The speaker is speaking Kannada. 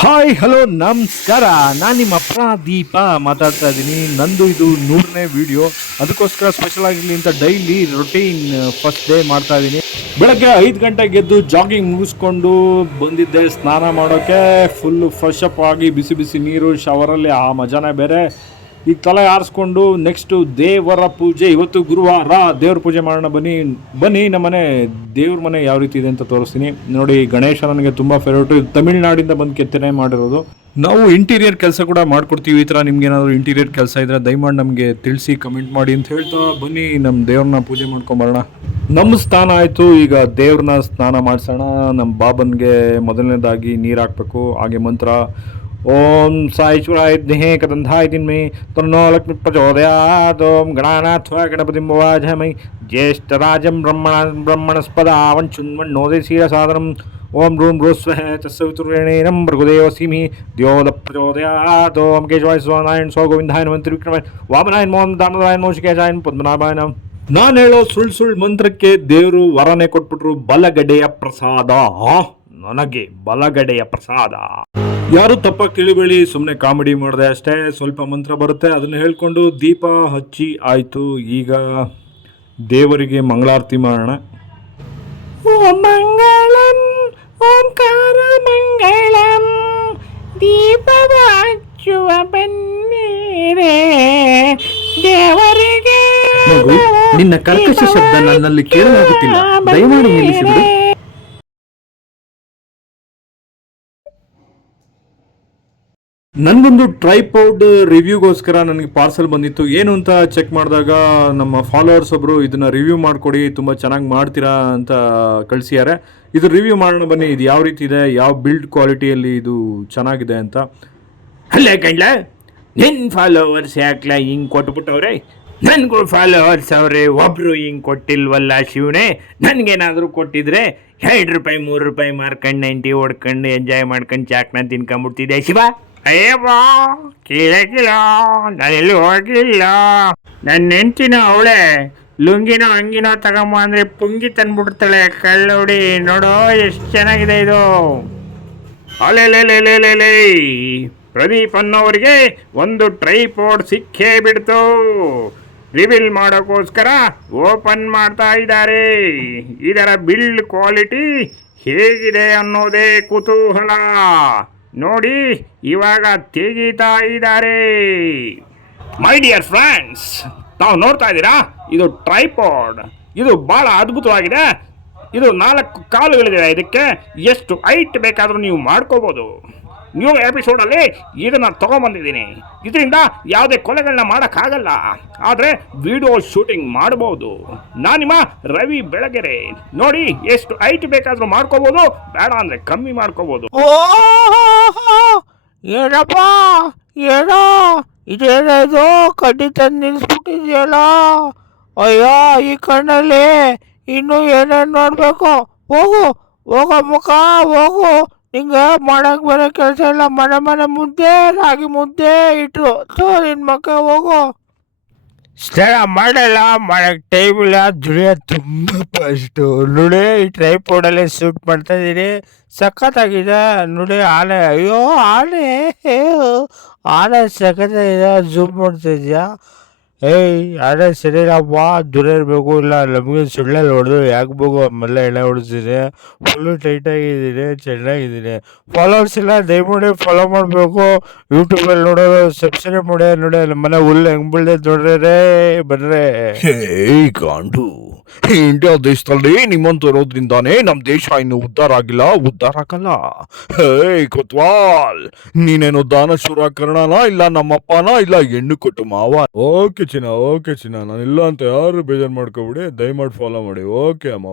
ಹಾಯ್ ಹಲೋ ನಮಸ್ಕಾರ. ನಾನು ನಿಮ್ಮ ದೀಪ ಮಾತಾಡ್ತಾ ಇದ್ದೀನಿ. ನಂದು ಇದು 100ನೇ ವಿಡಿಯೋ. ಅದಕ್ಕೋಸ್ಕರ ಸ್ಪೆಷಲ್ ಆಗಿರಲಿ ಅಂತ ಡೈಲಿ ರೊಟೀನ್ ಫಸ್ಟ್ ಡೇ ಮಾಡ್ತಾ ಇದ್ದೀನಿ. ಬೆಳಗ್ಗೆ 5 ಗಂಟೆಗೆ ಎದ್ದು ಜಾಗಿಂಗ್ ಮುಗಿಸ್ಕೊಂಡು ಬಂದಿದ್ದೆ ಸ್ನಾನ ಮಾಡೋಕ್ಕೆ. ಫುಲ್ಲು ಫ್ರೆಶ್ ಅಪ್ ಆಗಿ ಬಿಸಿ ಬಿಸಿ ನೀರು ಶವರಲ್ಲಿ ಆ ಮಜಾನೇ ಬೇರೆ. ಈಗ ತಲೆ ಆರಿಸ್ಕೊಂಡು ನೆಕ್ಸ್ಟು ದೇವರ ಪೂಜೆ. ಇವತ್ತು ಗುರುವಾರ, ದೇವ್ರ ಪೂಜೆ ಮಾಡೋಣ ಬನ್ನಿ. ನಮ್ಮನೆ ದೇವ್ರ ಮನೆ ಯಾವ ರೀತಿ ಇದೆ ಅಂತ ತೋರಿಸ್ತೀನಿ ನೋಡಿ. ಗಣೇಶ ನನಗೆ ತುಂಬ ಫೇವ್ರೇಟು. ತಮಿಳ್ನಾಡಿಂದ ಬಂದು ಕೆತ್ತನೆ ಮಾಡಿರೋದು. ನಾವು ಇಂಟೀರಿಯರ್ ಕೆಲಸ ಕೂಡ ಮಾಡ್ಕೊಡ್ತೀವಿ. ಈ ಥರ ನಿಮ್ಗೆ ಏನಾದರೂ ಇಂಟೀರಿಯರ್ ಕೆಲಸ ಇದ್ದರೆ ದಯಮಾಡಿ ನಮಗೆ ತಿಳಿಸಿ, ಕಮೆಂಟ್ ಮಾಡಿ ಅಂತ ಹೇಳ್ತಾ ಬನ್ನಿ ನಮ್ಮ ದೇವ್ರನ್ನ ಪೂಜೆ ಮಾಡ್ಕೊಂಬರೋಣ. ನಮ್ಮ ಸ್ನಾನ ಆಯಿತು, ಈಗ ದೇವ್ರನ್ನ ಸ್ನಾನ ಮಾಡಿಸೋಣ. ನಮ್ಮ ಬಾಬನ್ಗೆ ಮೊದಲನೇದಾಗಿ ನೀರು ಹಾಕಬೇಕು. ಹಾಗೆ ಮಂತ್ರ ಓಂ ಸಾಯಿಶ್ವರಾಯ ದೇಹೇ ಕದಂಧಾಯ ತಿನ್ಮೇ ತನ್ನೋ ಲಕ್ಷ್ಮಿ ಪ್ರಚೋದಯಾತ್. ಓಂ ಗಣಾನಾಥ ಗಣಪತಿಂ ವಾಜಮೈ ಜ್ಯೇಷ್ಠರಾಜಂ ಬ್ರಹ್ಮಣಸ್ಪದ ವಂಚುನ್ಮಣ್ಣೋದಯ ಸಾಧನಂ. ಓಂ ರೂಂ ರೋಸ್ವಃ ತಸ್ಸವಿತುರ್ಯಣೇನಂ ಭೃಗುದೇವಸೀಮಿ ದ್ಯೋದ ಪ್ರಚೋದಯಾತ್. ಓಂ ಕೇಶವಾಯ ಸ್ವಾನಾಯಣ ಸ್ವ ಗೋವಿಂದಾಯ ನಮಃ ತ್ರಿವಿಕ್ರಮಾಯ ವಾಮನಾಯನ್ ಮೋಹನ್ ದಾಮೋದರಾಯನ್ ಮೋಷಿಕೇಶಾಯನ್ ಪದ್ಮನಾಭಾಯನ. ನಾನು ಹೇಳೋ ಸುಳ್ಳು ಮಂತ್ರಕ್ಕೆ ದೇವರು ವರನೇ ಕೊಟ್ಬಿಟ್ರು. ಬಲಗಡೆಯ ಪ್ರಸಾದ ನನಗೆ, ಬಲಗಡೆಯ ಪ್ರಸಾದ. ಯಾರು ತಪ್ಪಾಗಿ ತಿಳಿಬೇಡಿ, ಸುಮ್ಮನೆ ಕಾಮಿಡಿ ಮಾಡಿದೆ ಅಷ್ಟೇ. ಸ್ವಲ್ಪ ಮಂತ್ರ ಬರುತ್ತೆ, ಅದನ್ನು ಹೇಳ್ಕೊಂಡು ದೀಪ ಹಚ್ಚಿ ಆಯಿತು. ಈಗ ದೇವರಿಗೆ ಮಂಗಳಾರತಿ ಮಾಡೋಣ. ಓಂ ಮಂಗಳಂ ಓಂಕಾರ ಮಂಗಳಂ ದೀಪವ ಹಚ್ಚುವ ಬನ್ನಿರೆ ದೇವರಿಗೆ. ನಿನ್ನ ಕರ್ಕಶ ಶಬ್ದ ನನ್ನಲ್ಲಿ ಕೇಳಲಾಗುತ್ತಿಲ್ಲ, ದಯಮಾಡಿ ನಿಲ್ಲಿಸಿಬಿಡು. ನನಗೊಂದು ಟ್ರೈಪೌಡ್ ರಿವ್ಯೂಗೋಸ್ಕರ ನನಗೆ ಪಾರ್ಸಲ್ ಬಂದಿತ್ತು. ಏನು ಅಂತ ಚೆಕ್ ಮಾಡಿದಾಗ ನಮ್ಮ ಫಾಲೋವರ್ಸ್ ಒಬ್ಬರು ಇದನ್ನು ರಿವ್ಯೂ ಮಾಡಿಕೊಡಿ, ತುಂಬ ಚೆನ್ನಾಗಿ ಮಾಡ್ತೀರಾ ಅಂತ ಕಳಿಸಿದ್ದಾರೆ. ಇದು ರಿವ್ಯೂ ಮಾಡೋಣ ಬನ್ನಿ. ಇದು ಯಾವ ರೀತಿ ಇದೆ, ಯಾವ ಬಿಲ್ಡ್ ಕ್ವಾಲಿಟಿಯಲ್ಲಿ ಇದು ಚೆನ್ನಾಗಿದೆ ಅಂತ. ಅಲ್ಲೇ ಕಣ್ಲ, ನಿನ್ನ ಫಾಲೋವರ್ಸ್ ಯಾಕ್ಲ ಹಿಂಗೆ ಕೊಟ್ಬಿಟ್ಟವ್ರೆ? ನನಗೂ ಫಾಲೋವರ್ಸ್ ಅವರೇ, ಒಬ್ಬರು ಹಿಂಗೆ ಕೊಟ್ಟಿಲ್ವಲ್ಲ ಶಿವನೇ. ನನಗೇನಾದರೂ ಕೊಟ್ಟಿದ್ರೆ 2 ರೂಪಾಯಿ 3 ರೂಪಾಯಿ ಮಾರ್ಕೊಂಡು 90 ಹೊಡ್ಕೊಂಡು ಎಂಜಾಯ್ ಮಾಡ್ಕೊಂಡು ಚಾಕ್ನ ತಿನ್ಕೊಂಬಿಡ್ತಿದ್ದೆ ಶಿವ. ಅಯ್ಯಪ್ಪ ಕೇಳಕ್ಕಿಲ್ಲ, ನಾನೆಲ್ಲೂ ಹೋಗಿಲ್ಲ. ನನ್ನ ಹೆಂಡ್ತಿನ ಅವಳೆ ಲುಂಗಿನೋ ಅಂಗಿನೋ ತಗೊಂಬ ಅಂದರೆ ಪುಂಗಿ ತಂದ್ಬಿಡ್ತಾಳೆ. ಕಳ್ಳೋಡಿ ನೋಡೋ ಎಷ್ಟು ಚೆನ್ನಾಗಿದೆ ಇದು. ಅಲೆಲೆಲೆಲೆಲೆ, ಪ್ರದೀಪ್ ಅನ್ನೋರಿಗೆ ಒಂದು ಟ್ರೈಪೋಡ್ ಸಿಕ್ಕೇ ಬಿಡ್ತು. ರಿವೀಲ್ ಮಾಡೋಕ್ಕೋಸ್ಕರ ಓಪನ್ ಮಾಡ್ತಾ ಇದ್ದಾರೆ. ಇದರ ಬಿಲ್ಡ್ ಕ್ವಾಲಿಟಿ ಹೇಗಿದೆ ಅನ್ನೋದೇ ಕುತೂಹಲ. ನೋಡಿ, ಇವಾಗ ತೆಗೀತಾ ಇದ್ದಾರೆ. ಮೈ ಡಿಯರ್ ಫ್ರೆಂಡ್ಸ್, ತಾವು ನೋಡ್ತಾ ಇದ್ದೀರಾ, ಇದು ಟ್ರೈಪಾಡ್. ಇದು ಭಾಳ ಅದ್ಭುತವಾಗಿದೆ. ಇದು 4 ಕಾಲುಗಳಿದೆ. ಇದಕ್ಕೆ ಎಷ್ಟು ಹೈಟ್ ಬೇಕಾದರೂ ನೀವು ಮಾಡ್ಕೋಬೋದು. ನ್ಯೂ ಎಪಿಸೋಡಲ್ಲಿ ಇದನ್ನು ತೊಗೊಂಬಂದಿದ್ದೀನಿ. ಇದರಿಂದ ಯಾವುದೇ ಕೊಲೆಗಳನ್ನ ಮಾಡೋಕ್ಕಾಗಲ್ಲ, ಆದರೆ ವಿಡಿಯೋ ಶೂಟಿಂಗ್ ಮಾಡ್ಬೋದು. ನಾನು ನಿಮ್ಮ ರವಿ ಬೆಳಗೆರೆ. ನೋಡಿ, ಎಷ್ಟು ಹೈಟ್ ಬೇಕಾದರೂ ಮಾಡ್ಕೋಬೋದು, ಬೇಡ ಅಂದರೆ ಕಮ್ಮಿ ಮಾಡ್ಕೋಬೋದು. ಓ ಏನಪ್ಪ, ಏನೋ ಇದೇನದು ಕಡ್ಡಿ ತಂದು ನಿಲ್ಲಿಸ್ಬಿಟ್ಟಿದೆಯಲ್ಲ. ಅಯ್ಯೋ, ಈ ಕಣ್ಣಲ್ಲಿ ಇನ್ನೂ ಏನೇನು ನೋಡಬೇಕು. ಹೋಗೋ ಮುಖ ಹೋಗು. ನಿಂಗೆ ಮಾಡಕ್ಕೆ ಬರೋ ಕೆಲಸ ಇಲ್ಲ. ಮನೆ ಮುದ್ದೆ ರಾಗಿ ಮುದ್ದೆ ಇಟ್ರು ನಿನ್ನ ಮಕ್ಕ ಹೋಗು. ಸ್ನಾನ ಮಾಡಲ್ಲ, ಮಾಡಕ್ಕೆ ಟೈಮ್ ಇಲ್ಲ, ದುಡಿಯೋದು ತುಂಬ ಫಸ್ಟು. ನೋಡಿ, ಈ ಟ್ರೈಪೋರ್ಡಲ್ಲೇ ಶೂಟ್ ಮಾಡ್ತಾ ಇದ್ದೀನಿ. ಸಖತ್ತಾಗಿದೆ ನೋಡಿ. ಆನೆ, ಅಯ್ಯೋ ಆನೆ ಸಖತ್ತಾಗಿದೆ. ಝೂಮ್ ಮಾಡ್ತಾ ಇದೆಯಾ? ಆನೆ ಸರಿನಪ್ಪ, ದೂರ ಇರಬೇಕು. ಇಲ್ಲ ನಮಗೆ ಸುಳ್ಳಲ್ಲಿ ಹೊಡೆದು ಯಾಕೆ ಬೇಕು ಆಮೇಲೆ ಎಣ್ಣೆ ಹೊಡಿಸಿದೆ. ಫುಲ್ಲು ಟೈಟಾಗಿದ್ದೀನಿ, ಚೆನ್ನಾಗಿದ್ದೀನಿ. ಫಾಲೋವರ್ಸ್ ಇಲ್ಲ, ದಯಮಾಡಿ ಫಾಲೋ ಮಾಡಬೇಕು. ಯೂಟ್ಯೂಬಲ್ಲಿ ನೋಡೋದು ಸಬ್ಸ್ಕ್ರೈಬ್ ಮಾಡಿ. ನೋಡಿ ನಮ್ಮನೆ ಹುಲ್ಲು ಹೆಂಗೆ ಬೀಳ್ದೆ ನೋಡ್ರೆ ಬರ್ರೆ. ಕಾಂಡು ಇಂಡಿಯಾ ದೇಶದಲ್ಲಿ ನಿಮ್ಮಂತ ಇರೋದ್ರಿಂದಾನೇ ನಮ್ಮ ದೇಶ ಇನ್ನು ಉದ್ಧಾರ ಆಗಿಲ್ಲ, ಉದ್ಧಾರ ಆಗಲ್ಲ. ಕೊತ್ವಾಲ್, ನೀನೇನು ದಾನಶೂರ ಕರ್ಣನ, ಇಲ್ಲ ನಮ್ಮಪ್ಪನ, ಇಲ್ಲ ಹೆಣ್ಣು ಕೊಟ್ಟು ಮಾವ. ಓಕೆ ಚಿನ್ನ, ನಾನು ಇಲ್ಲ ಅಂತ ಯಾರು ಬೇಜಾರು ಮಾಡ್ಕೊಬಿಡಿ. ದಯಮಾಡಿ ಫಾಲೋ ಮಾಡಿ. ಓಕೆ ಅಮ್ಮ.